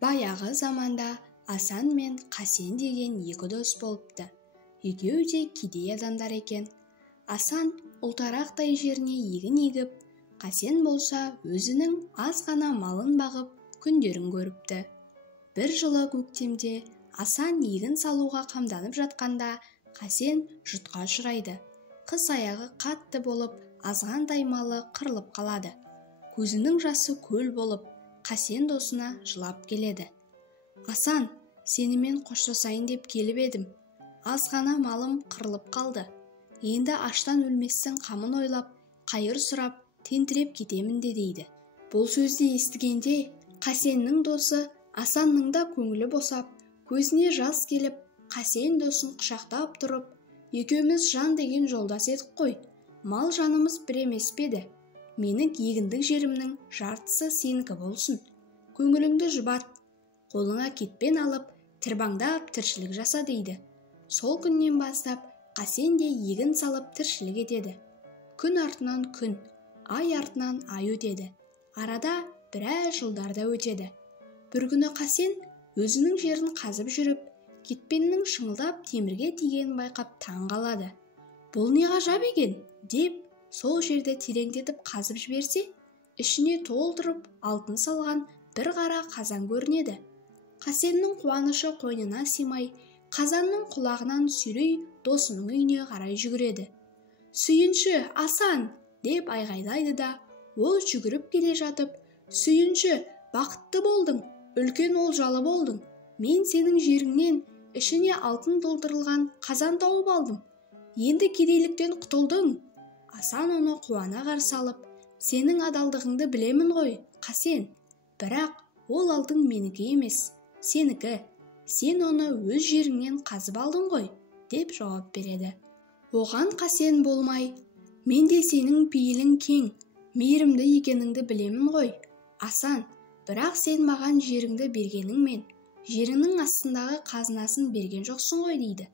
Баяғы заманда Асан мен Қасен деген екі дос болыпты. Екеуі де кедей адамдар екен. Асан ұлтарақтай жеріне егін егіп, Қасен болса өзінің аз ғана малын бағып, күндерін көріпті. Бір жылы көктемде Асан егін салуға қамданып жатқанда, Қасен жұтқа ұшырайды. Қыс аяғы қатты болып, азғантай малы қырылып қалады. Көзінің жасы көл болып, Қасен досына жылап келеді. Асан, сенімен қоштасайын деп келіп едім. Аз ғана малым қырылып қалды. Енді аштан өлместің қамын ойлап, қайыр сұрап, тентіреп кетемін дейді. Бұл сөзді естігенде, Қасеннің досы Асанның да көңілі босап, көзіне жас келіп, Қасен досын құшақтап тұрып, екеуміз жан деген жолдас едік қой, мал жанымыз бір емес пе еді? Менің егіндік жерімнің жартысы сенікі болсын. Көңіліңді жұбат, қолыңа кетпен алып, тырбаңдап тіршілік жаса дейді. Сол күннен бастап Қасен де егін салып тіршілік етеді. Күн артынан күн, ай артынан ай өтеді. Арада біраз жылдар да өтеді. Бір күні Қасен өзінің жерін қазып жүріп, кетпеннің шыңылдап темірге тигенін байқап таң қалады. Бұл не ғажап екен деп, сол жерді тереңдетіп қазып жіберсе, ішіне толтырып алтын салған бір қара қазан көрінеді. Қасеннің қуанышы қойнына симай, қазанның құлағынан сүйрей досының үйіне қарай жүгіреді. «Сүйінші, Асан!» деп айғайлайды да, ол жүгіріп келе жатып, «Сүйінші, бақытты болдың, үлкен олжалы болдың. Мен сенің жеріңнен ішіне алтын толтырылған қазан тауып алдым. Енді кедейліктен құтылдың». Асан оны қуана қарсы алып, «Сенің адалдығыңды білемін ғой, Қасен. Бірақ ол алтын менікі емес, сенікі. Сен оны өз жеріңнен қазып алдың ғой», деп жауап береді. Оған Қасен болмай, «Мен де сенің пейілің кең, мейірімді екеніңді білемін ғой, Асан. Бірақ сен маған жеріңді бергеніңмен, жеріңнің астындағы қазынасын берген жоқсың ғой», дейді.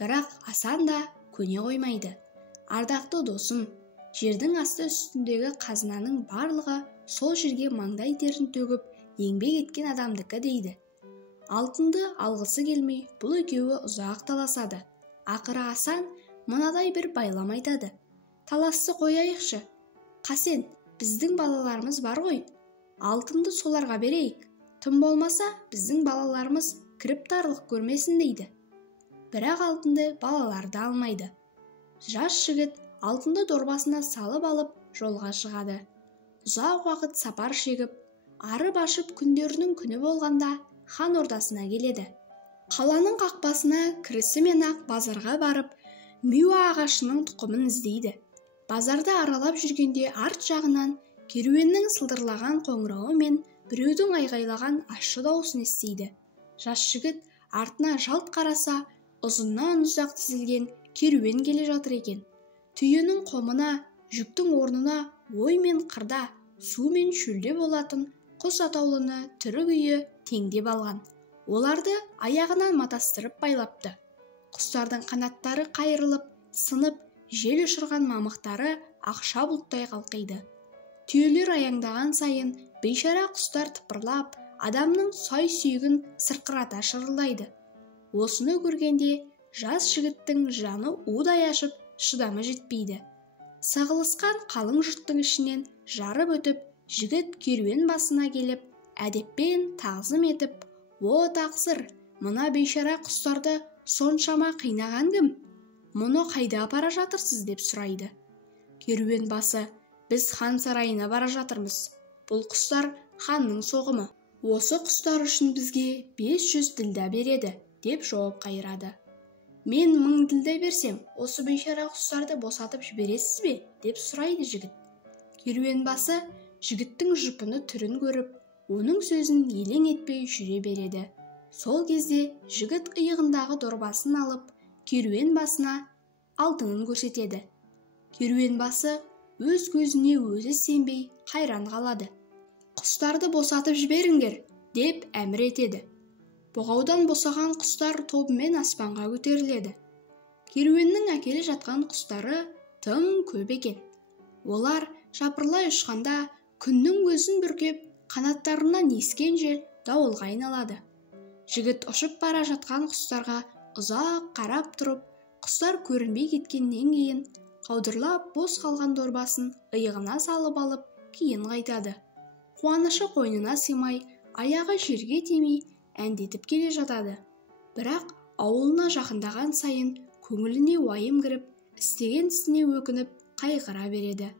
Бірақ Асан да көне қоймайды. «Ардақты досым, жердің асты үстіндегі қазынаның барлығы сол жерге маңдай терін төгіп, еңбек еткен адамдікі», дейді. Алтынды алғысы келмей, бұл екеуі ұзақ таласады. Ақыры Асан мынадай бір байлам айтады. «Таласты қояйықшы. Қасен, біздің балаларымыз бар ғой. Алтынды соларға берейік. Тым болмаса, біздің балаларымыз кіріп тарлық көрмесін», дейді. Бірақ алтынды балаларды алмайды. Жас жігіт алтынды дорбасына салып алып жолға шығады. Ұзақ уақыт сапар шегіп, арып ашып күндерінің күні болғанда хан ордасына келеді. Қаланың қақпасына кірісімен-ақ базарға барып, миуа ағашының тұқымын іздейді. Базарды аралап жүргенде арт жағынан керуеннің сылдырлаған қоңырауы мен біреудің айғайлаған ащы дауысын естиді. Жас жігіт артына жалт қараса, ұзыннан ұзақ тізілген керуен келе жатыр екен. Түйенің қомына, жүктің орнына, ой мен қырда, су мен шөлде болатын құс атаулыны түрі күйі теңдеп алған. Оларды аяғынан матастырып байлапты. Құстардың қанаттары қайырылып, сынып, жел ұшырған мамықтары ақша бұлттай қалқиды. Түйелер аяңдаған сайын бейшара құстар тыпырлап, адамның сай-сүйегін сырқырата шырылдайды. Осыны көргенде жас жігіттің жаны удай ашып, шыдамы жетпейді. Сағылысқан қалың жұрттың ішінен жарып өтіп, жігіт керуен басына келіп, әдеппен тағзым етіп, «О тақсыр, мына бейшара құстарды соншама қинаған кім? Мұны қайда апара жатырсыз?» деп сұрайды. Керуен басы, «Біз хан сарайына бара жатырмыз. Бұл құстар ханның соғымы. Осы құстар үшін бізге 500 ділда береді», деп жауап қайырады. «Мен 1000 ділда берсем, осы бейшара құстарды босатып жібересіз бе?» деп сұрайды жігіт. Керуен басы жігіттің жұпыны түрін көріп, оның сөзін елең етпей жүре береді. Сол кезде жігіт иығындағы дорбасын алып, керуен басына алтынын көрсетеді. Керуен басы өз көзіне өзі сенбей қайран қалады. «Құстарды босатып жіберіңдер», деп әмір етеді. Бұғаудан босаған құстар тобымен аспанға көтеріледі. Керуеннің әкеле жатқан құстары тым көп екен. Олар жапырлай ұшқанда күннің көзін бүркеп, қанаттарынан ескен жел дауылға айналады. Жігіт ұшып бара жатқан құстарға ұзақ қарап тұрып, құстар көрінбей кеткеннен кейін қаудырлап бос қалған дорбасын иығына салып алып, кейін қайтады. Қуанышы қойнына сыймай, аяғы жерге тимей әндетіп келе жатады. Бірақ ауылына жақындаған сайын көңіліне уайым кіріп, істеген ісіне өкініп, қайғыра береді.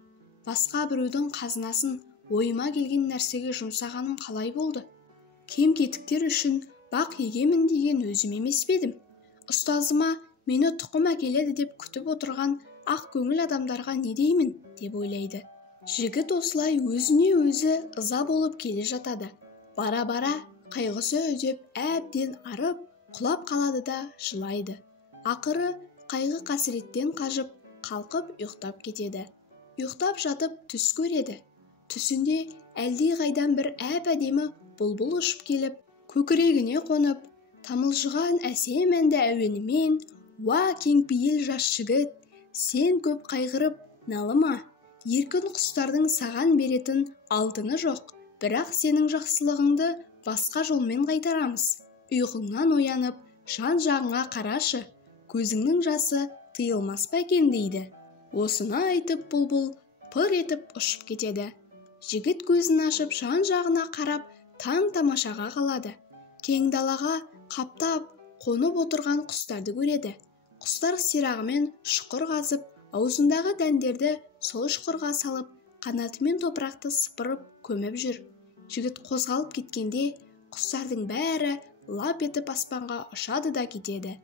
Басқа біреудің қазынасын ойыма келген нәрсеге жұмсағаным қалай болды? Кем-кетіктер үшін бақ егемін деген өзім емес пе едім? Ұстазыма мені тұқым әкеледі деп күтіп отырған ақ көңіл адамдарға не деймін, деп ойлайды. Жігіт осылай өзіне өзі ыза болып келе жатады. Бара-бара қайғысы үдеп әбден арып, құлап қалады да жылайды. Ақыры қайғы қасіреттен қажып, қалқып ұйықтап кетеді. Ұйықтап жатып түс көреді. Түсінде әлде қайдан бір әп-әдемі бұлбұл ұшып келіп, көкірегіне қонып, тамылжыған әсем әнді әуенімен: «Уа кеңпейіл жас жігіт, сен көп қайғырып налыма, еркін құстардың саған беретін алтыны жоқ, бірақ сенің жақсылығыңды басқа жолмен қайтарамыз. Ұйқыңнан оянып, жан-жағыңа қарашы, көзіңнің жасы тыйылмас па екен» дейді. Осыны айтып бұлбұл пыр етіп ұшып кетеді. Жігіт көзін ашып жан-жағына қарап таң-тамашаға қалады. Кең далаға қаптап қонып отырған құстарды көреді. Құстар сирағымен шұқыр қазып, аузындағы дәндерді сол шұқырға салып, қанатымен топырақты сыпырып көміп жүр. Жігіт қозғалып кеткенде құстардың бәрі лап етіп аспанға ұшады да кетеді.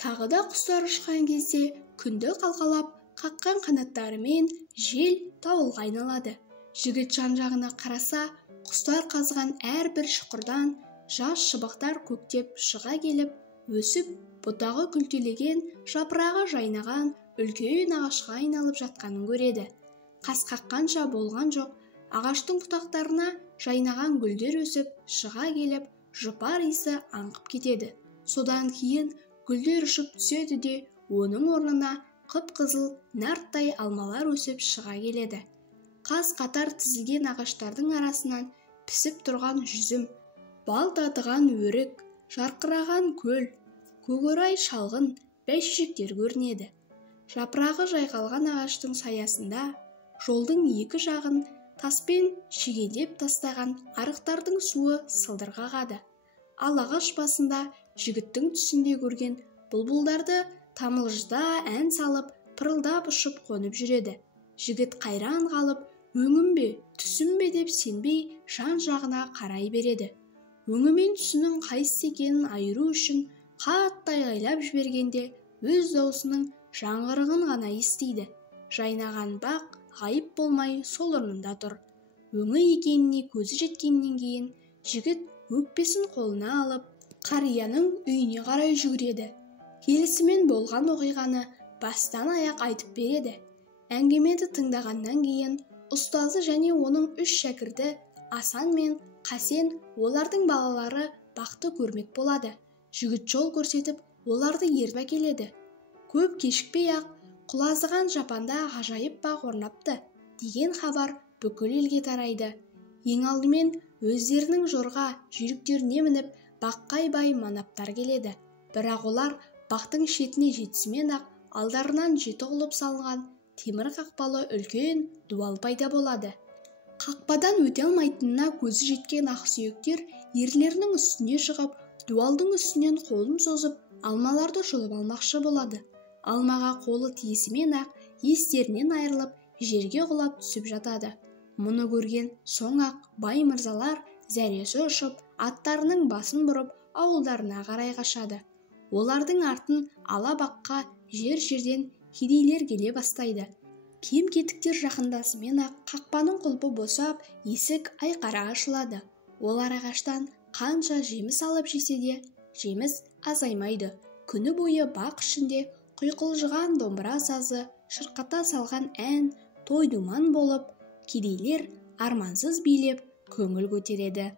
Тағы да құстар ұшқан кезде күнді қалқалап қаққан қанаттарымен жел дауылға айналады. Жігіт жан-жағына қараса, құстар қазған әрбір шұқырдан жас шыбықтар көктеп шыға келіп, өсіп, бұтағы күлтелеген, жапырағы жайнаған үлкен ағашқа айналып жатқанын көреді. Қас қаққанша болған жоқ, ағаштың бұтақтарына жайнаған гүлдер өсіп, шыға келіп, жұпар иісі аңқып кетеді. Содан кейін гүлдер ұшып түседі де, оның орнына қып-қызыл нарттай алмалар өсіп шыға келеді. Қаз қатар тізілген ағаштардың арасынан пісіп тұрған жүзім, бал татыған өрік, жарқыраған көл, көкорай шалғын, бәйшешектер көрінеді. Жапырағы жайқалған ағаштың саясында жолдың екі жағын таспен шегендеп тастаған арықтардың суы сылдыр қағады. Ал ағаш басында жігіттің түсінде көрген бұлбұлдарды тамылжыда ән салып, пырылдап ұшып қонып жүреді. Жігіт қайран қалып, өңім бе, түсім бе деп сенбей жан-жағына қарай береді. Өңі мен түсінің қайсысы екенін айыру үшін қатты айғайлап жібергенде өз даусының жаңғырығын ғана естиді. Жайнаған бақ ғайып болмай сол орнында тұр. Өңі екеніне көзі жеткеннен кейін жігіт өкпесін қолына алып, қарияның үйіне қарай жүгіреді. Келісімен болған оқиғаны бастан аяқ айтып береді. Әңгімені тыңдағаннан кейін ұстазы және оның 3 шәкірті Асан мен Қасен олардың балалары бақты көрмек болады. Жігіт жол көрсетіп, оларды ертіп әкеледі. Көп кешікпей-ақ құлазыған жапанда ғажайып бақ орнапты деген хабар бүкіл елге тарайды. Ең алдымен өздерінің жорға жүйріктеріне мініп баққай-бай манаптар келеді. Бірақ олар бақтың шетіне жетісімен-ақ алдарынан жеті құлып салынған темір қақпалы үлкен дуал пайда болады. Қақпадан өте алмайтынына көзі жеткен ақсүйектер ерлерінің үстіне шығып, дуалдың үстінен қолын созып, алмаларды жұлып алмақшы болады. Алмаға қолы тиісімен-ақ естерінен айырылып, жерге құлап түсіп жатады. Мұны көрген соң-ақ бай мырзалар зәресі ұшып, аттарының басын бұрып, ауылдарына қарай қашады. Олардың артын ала баққа жер-жерден кедейлер келе бастайды. Кем-кетіктер жақындасымен-ақ қақпаның құлпы босап, есік айқара ашылады. Олар ағаштан қанша жеміс алып жесе де, жеміс азаймайды. Күні бойы бақ ішінде құйқылжыған домбыра сазы, шырқата салған ән, той-думан болып, кедейлер армансыз билеп көңіл көтереді.